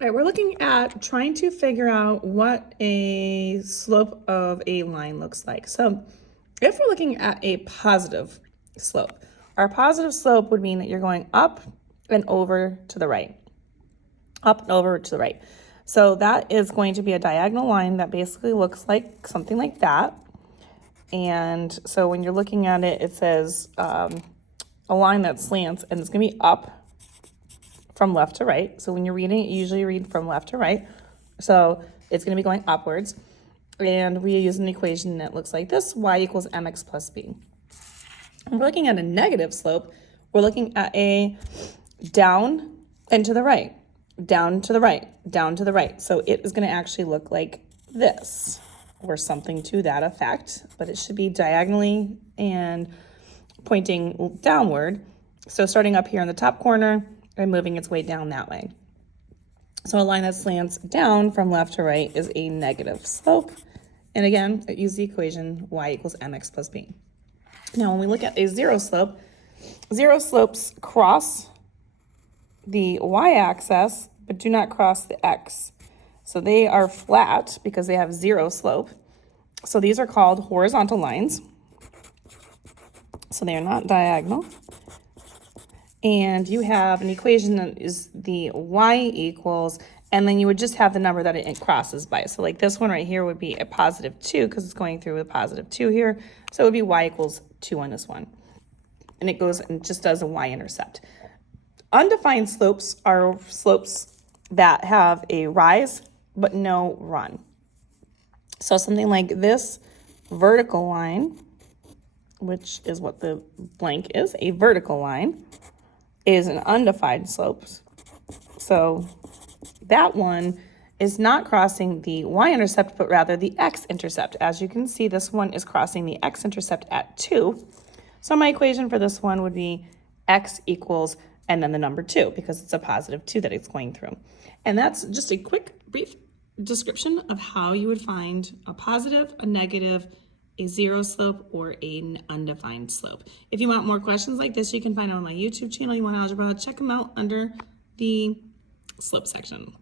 All right, we're looking at trying to figure out what a slope of a line looks like. So if we're looking at a positive slope, our positive slope would mean that you're going up and over to the right, up and over to the right. So that is going to be a diagonal line that basically looks like something like that. And so when you're looking at it, it says a line that slants, and it's going to be up from left to right. So when you're reading it, you usually read from left to right. So it's going to be going upwards. And we use an equation that looks like this: y equals mx plus b. When we're looking at a negative slope, we're looking at a down and to the right, down to the right, down to the right. So it is going to actually look like this, or something to that effect, but it should be diagonally and pointing downward. So starting up here in the top corner and moving its way down that way. So a line that slants down from left to right is a negative slope. And again, use the equation y equals mx plus b. Now, when we look at a zero slope, zero slopes cross the y-axis, but do not cross the x. So they are flat because they have zero slope. So these are called horizontal lines. So they are not diagonal. And you have an equation that is the y equals, and then you would just have the number that it crosses by. So like this one right here would be a positive 2 because it's going through with a positive 2 here. So it would be y equals 2 on this one. And it goes and just does a y-intercept. Undefined slopes are slopes that have a rise but no run. So something like this vertical line, which is what the blank is, a vertical line, is an undefined slope. So that one is not crossing the y-intercept, but rather the x-intercept. As you can see, this one is crossing the x-intercept at 2. So my equation for this one would be x equals, and then the number 2, because it's a positive 2 that it's going through. And that's just a quick, brief description of how you would find a positive, a negative, a zero slope, or an undefined slope. If you want more questions like this, you can find them on my YouTube channel. You want algebra, check them out under the slope section.